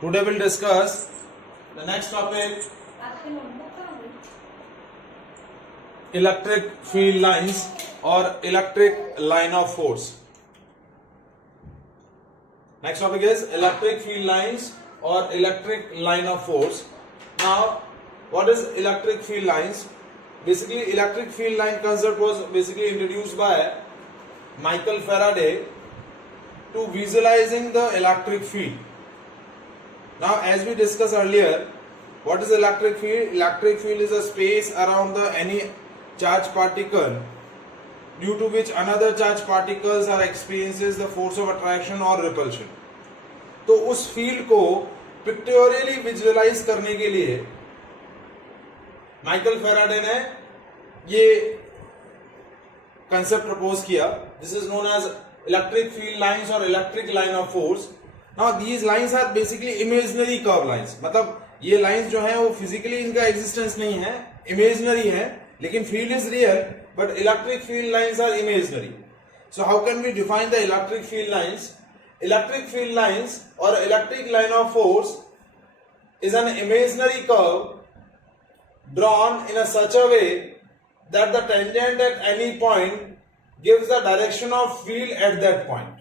Today we'll discuss the next topic, electric field lines or electric line of force. Next topic is electric field lines or electric line of force. Now, what is electric field lines? Basically, electric field line concept was basically introduced by Michael Faraday to visualizing the electric field. Now, as we discussed earlier, what is electric field? Electric field is a space around any charged particle due to which another charged particles are experiences the force of attraction or repulsion. तो उस फील्ड को pictorially visualise करने के लिए Michael Faraday ने ये concept propose किया. This is known as electric field lines और electric line of force. Now these lines are basically imaginary curve lines. मतलब ये लाइंस जो है वो फिजिकली इनका एग्जिस्टेंस नहीं है, इमेजिनरी है, लेकिन field is real, but electric field lines are imaginary. So how can we define the electric field lines? Electric field lines or electric line of force is an imaginary curve drawn in a such a way that the tangent at any point gives the direction of field at that point.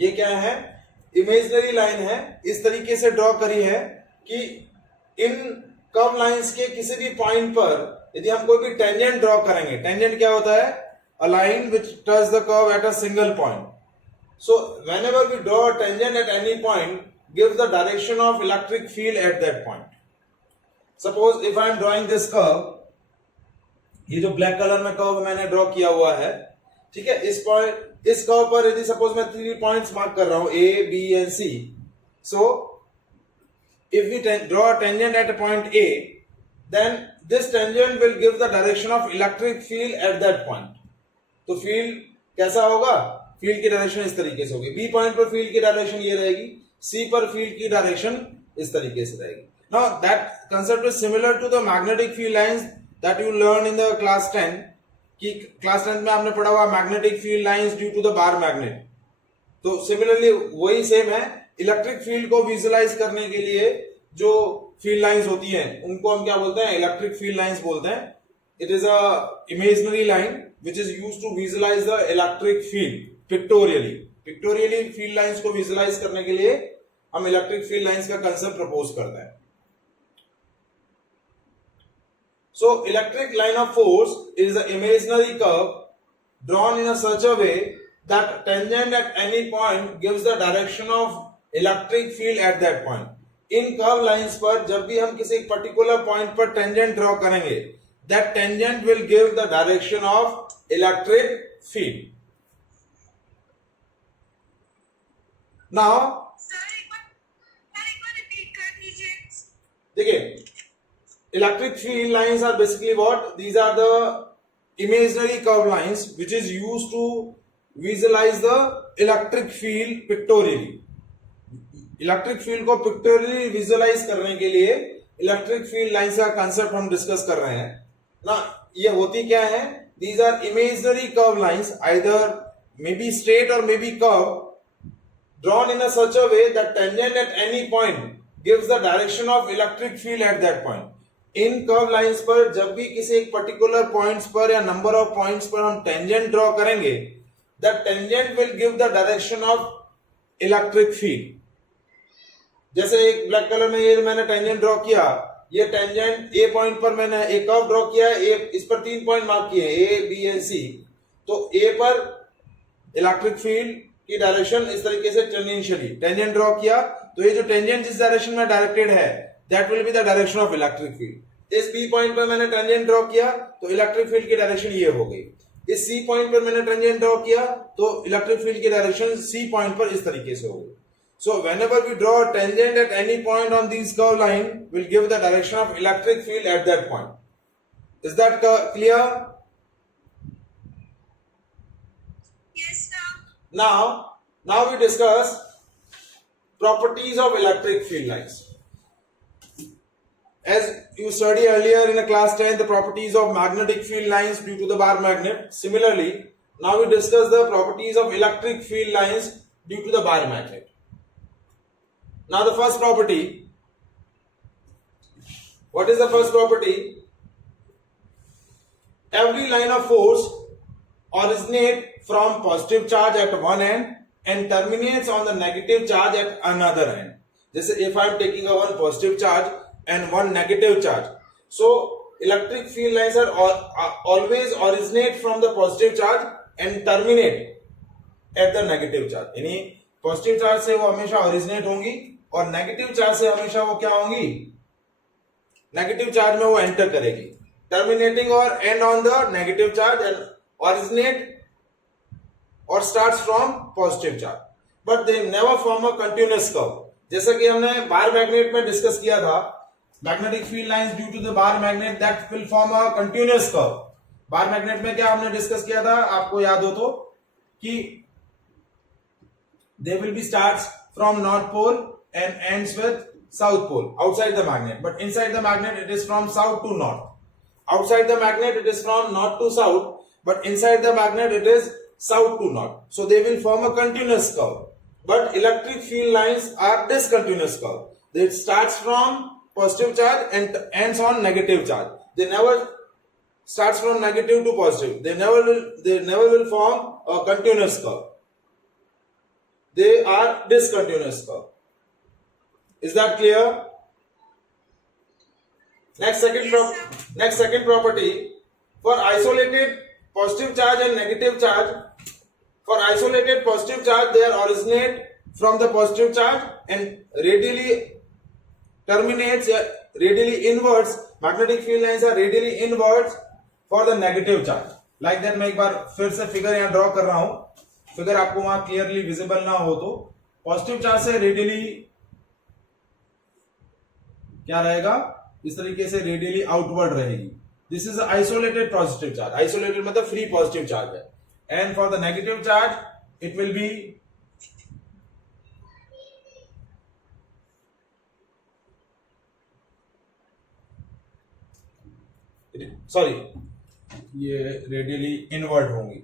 ये क्या है? Imaginary line है, इस तरीके से ड्रॉ करी है कि इन कर्व लाइंस के किसी भी पॉइंट पर यदि हम कोई भी टेंजेंट ड्रॉ करेंगे, टेंजेंट क्या होता है? A line which touches the curve at a single point. So whenever we draw a tangent at any point, gives the direction of electric field at that point. Suppose if I am drawing this curve, ये जो black colour में कर्व मैंने ड्रॉ किया हुआ है, ठीक है, इस पॉइंट, इस कर्व पर यदि सपोज मैं 3 पॉइंट्स मार्क कर रहा हूं A, B and C. So if we draw a tangent at a point A, then this tangent will give the direction of electric field at that point. तो फील्ड कैसा होगा? फील्ड की डायरेक्शन इस तरीके से होगी. बी पॉइंट पर फील्ड की डायरेक्शन ये रहेगी, सी पर फील्ड की डायरेक्शन इस तरीके से रहेगी. Now that concept is similar to the magnetic field lines that you learn in the class 10. कि क्लास 10 में आपने पढ़ा हुआ magnetic field lines due to the bar magnet. तो सिमिलरली वही सेम है. इलेक्ट्रिक फील्ड को विजुअलाइज करने के लिए जो फील्ड लाइंस होती हैं उनको हम क्या बोलते हैं? इलेक्ट्रिक फील्ड लाइंस बोलते हैं. It is a imaginary line which is used to visualize the electric field pictorially. Pictorially field lines को visualize करने के लिए हम electric field lines का concept propose करते हैं. So electric line of force is an imaginary curve drawn in a such a way that tangent at any point gives the direction of electric field at that point. In curve lines पर जब भी हम किसी particular point पर tangent draw करेंगे, that tangent will give the direction of electric field. Now, देखिए, electric field lines are basically what? These are the imaginary curve lines which is used to visualize the electric field pictorially. Electric field को pictorially visualize करने के लिए electric field lines का concept हम discuss कर रहे हैं. ना ये होती क्या है? These are imaginary curve lines, either maybe straight or maybe curve, drawn in a such a way that tangent at any point gives the direction of electric field at that point. In curve lines पर जब भी किसी एक particular points पर या number of points पर हम tangent draw करेंगे, that tangent will give the direction of electric field. जैसे एक ब्लैक कलर में ये मैंने tangent draw किया, ये टेंजेंट ए पॉइंट पर मैंने एक कर्व ड्रॉ किया है, इस पर 3 पॉइंट मार्क किए ए, बी एंड सी. तो ए पर इलेक्ट्रिक फील्ड की डायरेक्शन इस तरीके से टेंजेंशियली टेंजेंट ड्रॉ किया, तो ये जो टेंजेंट जिस डायरेक्शन में डायरेक्टेड है that will be the direction of electric field. इस बी पॉइंट पर मैंने टेंजेंट ड्रॉ किया तो इलेक्ट्रिक फील्ड की डायरेक्शन ये हो गई. इस सी पॉइंट पर मैंने टेंजेंट ड्रॉ किया तो इलेक्ट्रिक फील्ड की डायरेक्शन सी पॉइंट पर इस तरीके से हो गई. So whenever we draw a tangent at any point on these curve line, will give the direction of electric field at that point. Is that clear? Yes, sir. Now we discuss properties of electric field lines. As you studied earlier in the class 10, the properties of magnetic field lines due to the bar magnet. Similarly, now we discuss the properties of electric field lines due to the bar magnet. Now the first property, what is the first property? Every line of force originate from positive charge at one end and terminates on the negative charge at another end. Jैसे if I am taking a one positive charge and one negative charge, so electric field lines are always originate from the positive charge and terminate at the negative charge. यानी positive charge से वो हमेशा ओरिजिनेट होंगी और negative charge से हमेशा वो क्या होंगी, नेगेटिव चार्ज में वो एंटर करेगी. टर्मिनेटिंग और and on the negative charge and originate और starts from positive charge, but they never form a continuous curve. जैसा कि हमने बार मैग्नेट में डिस्कस किया था, magnetic field lines due to the bar magnet that will form a continuous curve. Bar magnet में क्या हमने डिस्कस किया था, आपको याद हो तो, कि they will be starts from north pole and ends with south pole outside the magnet, but inside the magnet it is from south to north. Outside the magnet it is from north to south, but inside the magnet it is south to north. So they will form a continuous curve, but electric field lines are discontinuous curve. It starts from positive charge and ends on negative charge. They never starts from negative to positive. They never will form a continuous curve. They are discontinuous curve. Is that clear? Next second property, for isolated positive charge and negative charge, for isolated positive charge they are originate from the positive charge and radially terminates radially inwards. Magnetic field lines are radially inwards for the negative charge. Like that मैं एक बार फिर से फिगर यहाँ ड्रॉ कर रहा हूं, फिगर आपको वहां क्लियरली विजिबल ना हो तो. पॉजिटिव चार्ज से रेडियली क्या रहेगा, इस तरीके से रेडियली आउटवर्ड रहेगी. This is isolated positive charge. Isolated मतलब फ्री पॉजिटिव चार्ज है. And for the negative charge it will be ये रेडियली इनवर्ड होंगी.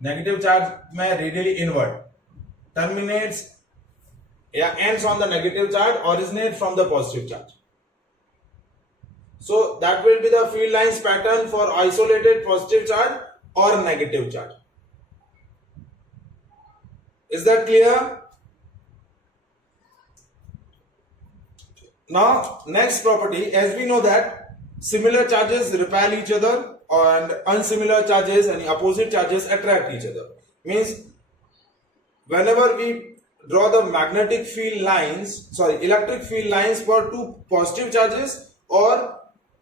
नेगेटिव चार्ज में रेडियली इनवर्ड, टर्मिनेट्स या ends on the negative charge, originate from the positive charge. So that will be the field lines pattern for isolated positive charge और negative charge. Is that clear? Now next property, as we know that similar charges repel each other and unsimilar charges and opposite charges attract each other. Means whenever we draw the electric field lines for two positive charges or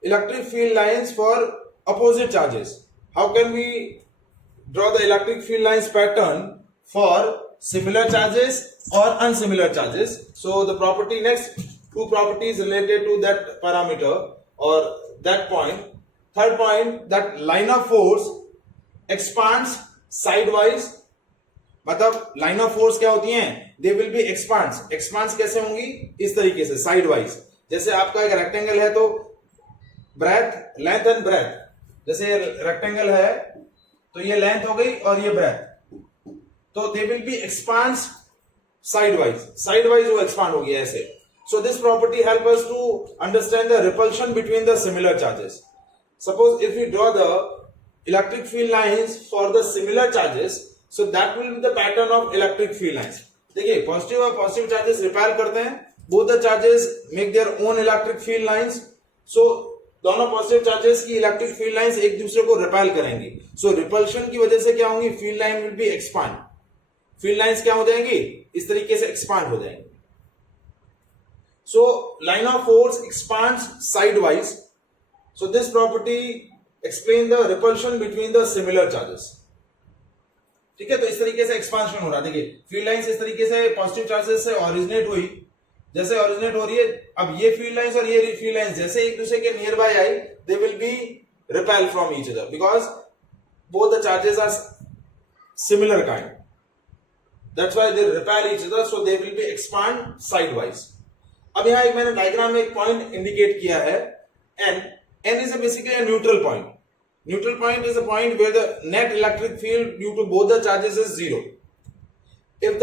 electric field lines for opposite charges, how can we draw the electric field lines pattern for similar charges or unsimilar charges? So the property, next two properties related to that parameter or that point. Third point, that line of force expands sidewise. मतलब line of force क्या होती हैं, दे will B expands कैसे होंगी, इस तरीके से साइडवाइज. जैसे आपका एक रेक्टेंगल है तो ब्रेथ, लेंथ एंड ब्रेथ, जैसे रेक्टेंगल है तो ये लेंथ हो गई और ये ब्रेथ, तो दे विल बी एक्सपांड्स साइडवाइज वो एक्सपांड होगी ऐसे. So this property helps us to understand the repulsion between the similar charges. Suppose if we draw the electric field lines for the similar charges, so that will be the pattern of electric field lines. देखिए पॉजिटिव और positive charges repel करते हैं, both the charges make their own electric field lines. So दोनों positive charges की electric field lines एक दूसरे को रिपेल करेंगी. सो रिपल्शन की वजह से क्या होंगी, field line will be expand. Field lines क्या हो जाएंगी, इस तरीके से एक्सपांड हो जाएंगी. So line of force expands sidewise. So this property explains the repulsion between the similar charges. ठीक है, तो इस तरीके से एक्सपांशन हो रहा है. देखिए फील्ड लाइंस इस तरीके से पॉजिटिव चार्जेस से ओरिजिनेट हुई, जैसे ओरिजिनेट हो रही है. अब ये फील्ड लाइंस और ये फील्ड लाइंस जैसे एक दूसरे के नियर बाय आई, they will be repel from each other because both the charges are similar kind. That's why they repel each other, so they will be expand sideways. अब यहां एक मैंने डायग्राम में एक पॉइंट इंडिकेट किया है, n is basically a neutral point. Neutral point is a point where the net electric field due to both the charges is zero. If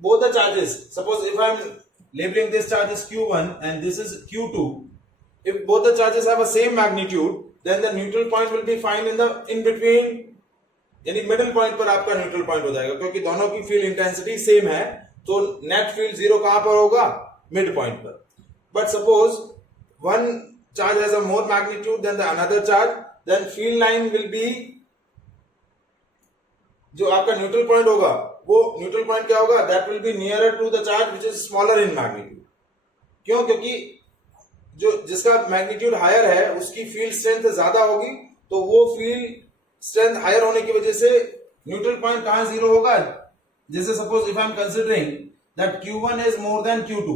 both the charges, suppose if I am labeling this charge as Q1 and this is Q2. If both the charges have a same magnitude, then the neutral point will be found in between, यानी middle point पर आपका neutral point हो जाएगा, क्योंकि दोनों की field intensity same है, तो नेट फील्ड जीरो कहां पर होगा? मिड पॉइंट पर. But suppose one charge has a more magnitude than the another charge, then field line will be, जो आपका न्यूट्रल पॉइंट होगा वो न्यूट्रल पॉइंट क्या होगा? That will be nearer to the charge which is smaller in magnitude. क्यों? क्योंकि जो जिसका मैग्नीट्यूड हायर है उसकी फील्ड स्ट्रेंथ ज्यादा होगी, तो वो फील्ड स्ट्रेंथ हायर होने की वजह से न्यूट्रल पॉइंट कहां जीरो होगा? जैसे suppose if I am considering that Q1 is more than Q2,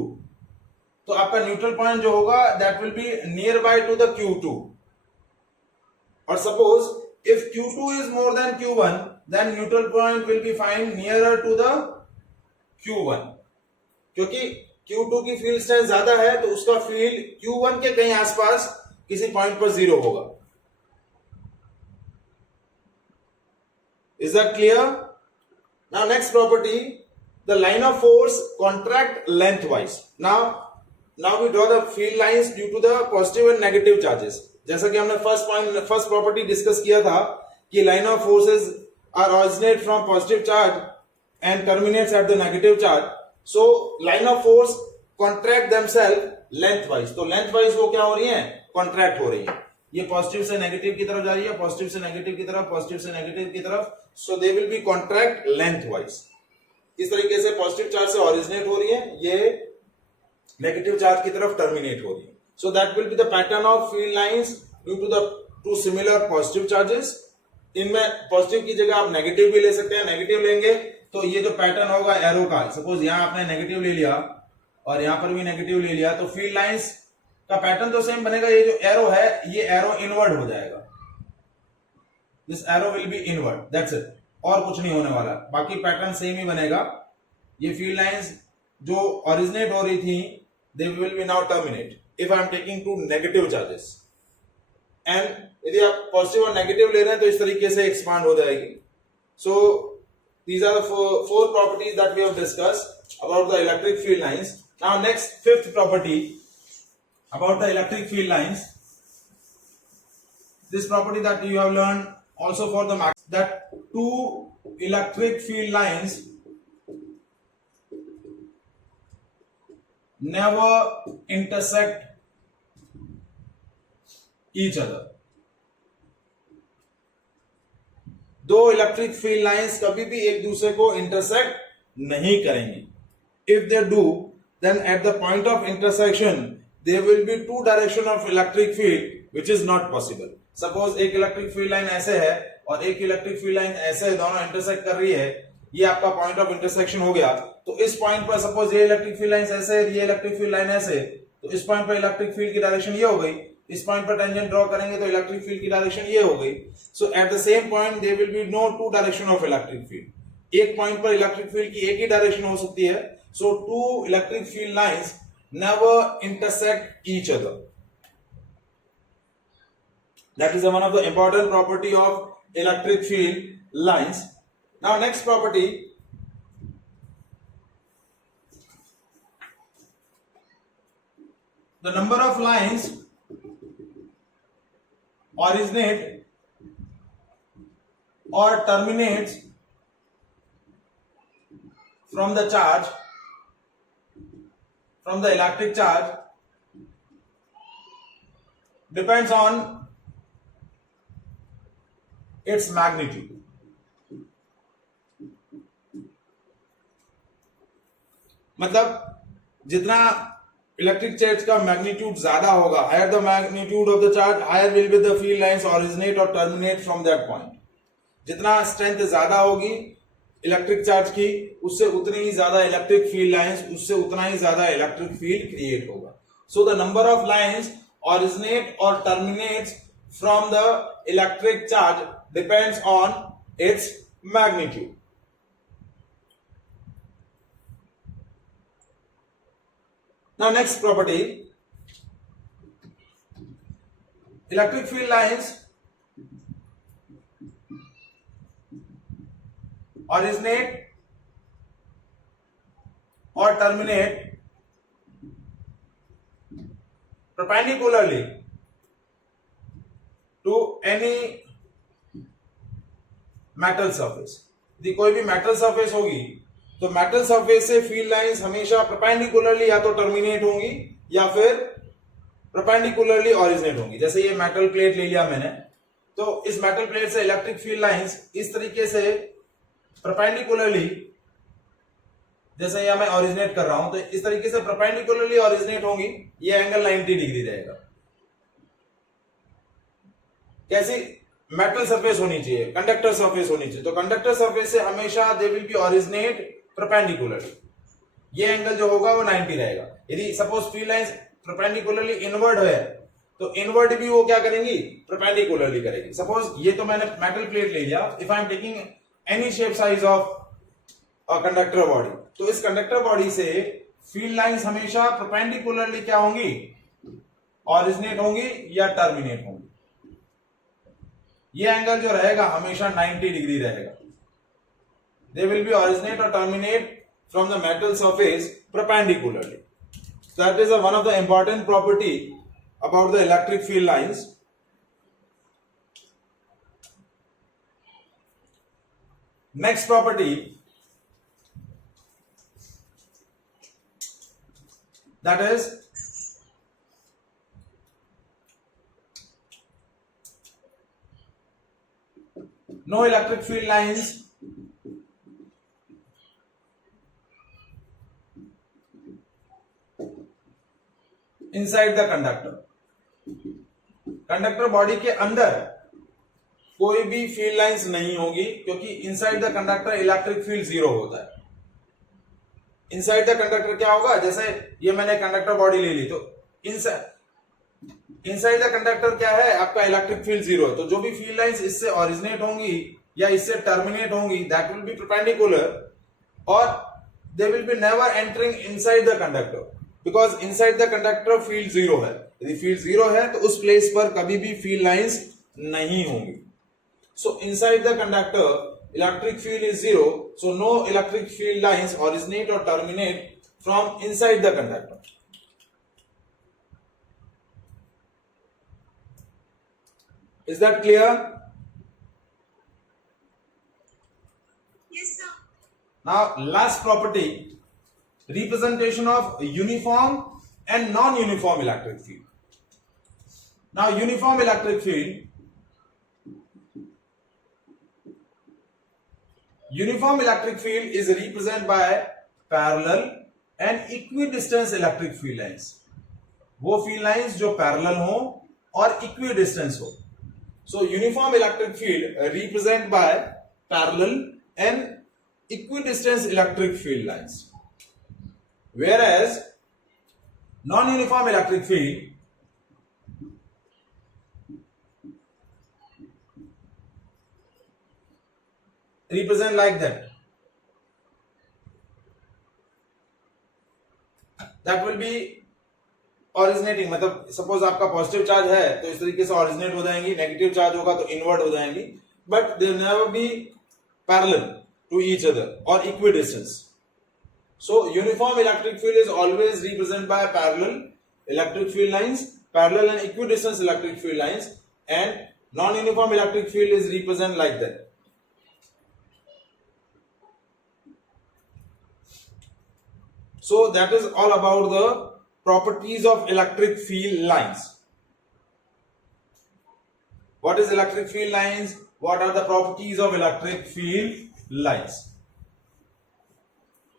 तो आपका न्यूट्रल पॉइंट जो होगा that will be nearby to the Q2. और suppose if Q2 is more than Q1, then neutral point will be find nearer to the Q1. क्योंकि Q2 की field strength ज्यादा है, तो उसका फील्ड Q1 के कहीं आसपास किसी पॉइंट पर जीरो होगा. Is that clear? Now next property, the line of force contract lengthwise. Now we draw the field lines due to the positive and negative charges. जैसा कि हमने फर्स्ट प्रॉपर्टी डिस्कस किया था कि line of forces are originate from positive charge and terminates at the negative charge. So line of force contract themselves lengthwise. तो lengthwise वो क्या हो रही है? contract हो रही है. ये पॉजिटिव से नेगेटिव की तरफ जा रही है, पॉजिटिव से नेगेटिव की तरफ, पॉजिटिव से नेगेटिव की तरफ. So they will be contract lengthwise. इस तरीके से पॉजिटिव चार्ज से ऑरिजिनेट हो रही है, ये नेगेटिव चार्ज की तरफ टर्मिनेट हो रही है. So that will be the pattern of field lines due to the two similar positive charges. इनमें पॉजिटिव की जगह आप नेगेटिव भी ले सकते हैं. नेगेटिव लेंगे तो ये जो पैटर्न होगा एरो का, सपोज यहां आपने नेगेटिव ले लिया और यहां पर भी नेगेटिव ले लिया, तो फील्ड लाइंस का पैटर्न तो सेम बनेगा. ये जो एरो है ये एरो इनवर्ड हो जाएगा. This arrow will be inward, that's it. और कुछ नहीं होने वाला, बाकी पैटर्न सेम ही बनेगा. ये फील्ड लाइंस जो ओरिजिनेट हो रही थी they will be now terminate if I am taking two negative charges. And यदि आप पॉजिटिव और नेगेटिव ले रहे हैं तो इस तरीके से एक्सपांड हो जाएगी. So these are the four properties that we have discussed about the electric field lines. Now next fifth property about the electric field lines. This property that you have learned also for the max, that two electric field lines never intersect each other. दो electric field lines कभी भी एक दूसरे को इंटरसेक्ट नहीं करेंगी. If they do, then at the point of intersection there will be two direction of electric field which is not possible. Suppose एक electric field line ऐसे है और एक इलेक्ट्रिक फील्ड लाइन ऐसे है, दोनों इंटरसेक्ट कर रही है, ये आपका पॉइंट ऑफ इंटरसेक्शन हो गया. तो इस पॉइंट पर सपोज ये इलेक्ट्रिक फील्ड लाइन ऐसे है, ये इलेक्ट्रिक फील्ड लाइन ऐसे है, तो इस पॉइंट पर इलेक्ट्रिक फील्ड की डायरेक्शन ये हो गई. इस पॉइंट पर टेंजेंट ड्रॉ करेंगे तो इलेक्ट्रिक फील्ड की डायरेक्शन ये हो गई. So at the same point there will be no two direction of electric field. एक पॉइंट पर इलेक्ट्रिक फील्ड की एक ही डायरेक्शन हो सकती है. So two electric field lines never intersect each other. That is one of the important property of electric field lines. Now next property, the number of lines originate or terminates from the charge, from the electric charge, depends on its magnitude. मतलब जितना electric charge का magnitude ज्यादा होगा, higher the magnitude of the charge, higher will be the field lines originate और terminate from that point. जितना strength ज्यादा होगी electric charge की, उससे उतनी ही ज्यादा इलेक्ट्रिक फील्ड लाइंस, उससे उतना ही ज्यादा इलेक्ट्रिक फील्ड क्रिएट होगा. So the number of lines originate or terminates from the electric charge depends on its magnitude. Now next property, electric field lines originate or terminate perpendicularly to any metal surface। यदि कोई भी metal surface होगी तो metal surface से field lines हमेशा परपेंडिकुलरली या तो टर्मिनेट होंगी या फिर परपेंडिकुलरली ओरिजिनेट होंगी। जैसे ये मेटल प्लेट ले लिया मैंने, तो इस मेटल प्लेट से इलेक्ट्रिक फील्ड लाइंस इस तरीके से परपेंडिकुलरली, जैसे यहां मैं ओरिजिनेट कर रहा हूं, तो इस तरीके से परपेंडिकुलरली ओरिजिनेट होंगी। ये एंगल 90 डिग्री रहेगा। कैसी? मेटल सरफेस होनी चाहिए, कंडक्टर सरफेस होनी चाहिए। तो कंडक्टर सरफेस से हमेशा दे विल बी ओरिजिनेट परपेंडिकुलरली। ये एंगल जो होगा वो 90 रहेगा। यदि suppose field lines perpendicularly inward है तो इनवर्ड भी वो क्या करेंगी? परपेंडिकुलरली करेगी। सपोज ये तो मैंने मेटल प्लेट ले लिया। If I am taking any shape size of a conductor body, तो इस कंडक्टर बॉडी से फील्ड लाइंस हमेशा परपेंडिकुलरली क्या होंगी? ओरिजिनेट होंगी या टर्मिनेट होंगी। ये एंगल जो रहेगा हमेशा 90 डिग्री रहेगा। दे विल बी ओरिजिनेट और terminate from the metal surface perpendicularly. That is one of the important property about the electric field lines. Next property, that is no electric field lines inside the conductor. Conductor body के अंदर कोई भी field lines नहीं होगी, क्योंकि inside the conductor electric field 0 होता है। Inside the conductor क्या होगा? जैसे ये मैंने कंडक्टर बॉडी ले ली, तो इनसाइड द कंडक्टर क्या है? आपका इलेक्ट्रिक फील्ड 0 है। तो जो भी फील्ड लाइंस इससे ओरिजिनेट होंगी या इससे टर्मिनेट होंगी, दैट विल बी परपेंडिकुलर और दे will be never entering inside the conductor, because inside the conductor field 0 है। यदि फील्ड 0 है तो उस प्लेस पर कभी भी फील्ड लाइंस नहीं होंगी। So inside the conductor electric field is 0, so no electric field lines originate और terminate from inside the conductor. Is that clear? Yes, sir. Now last property, representation of uniform and non-uniform electric field. Now uniform electric field, is represented by parallel and equidistant electric field lines. वो field lines जो parallel हो और equidistant हो। So uniform electric field represented by parallel and equidistant electric field lines. Whereas non-uniform electric field represent like that. That will be originating, मतलब सपोज आपका positive charge है तो इस तरीके से ओरिजिनेट हो जाएंगी, नेगेटिव चार्ज होगा तो इनवर्ट हो जाएंगी, but they never be parallel to each other और equidistance. So uniform electric field is always represented by parallel electric field lines, parallel and equidistant electric field lines, and non-uniform electric field is represented like that. So that is all about the properties of electric field lines. What is electric field lines? What are the properties of electric field lines?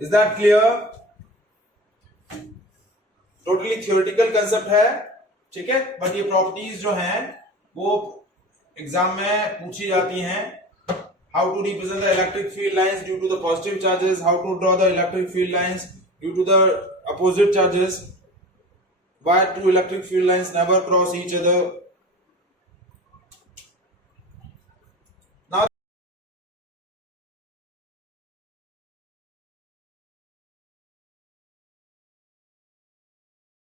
Is that clear? Totally theoretical concept है, ठीक है, बट ये प्रॉपर्टीज जो हैं वो एग्जाम में पूछी जाती हैं। How to represent the electric field lines due to the positive charges, how to draw the electric field lines due to the opposite charges, why two electric field lines never cross each other,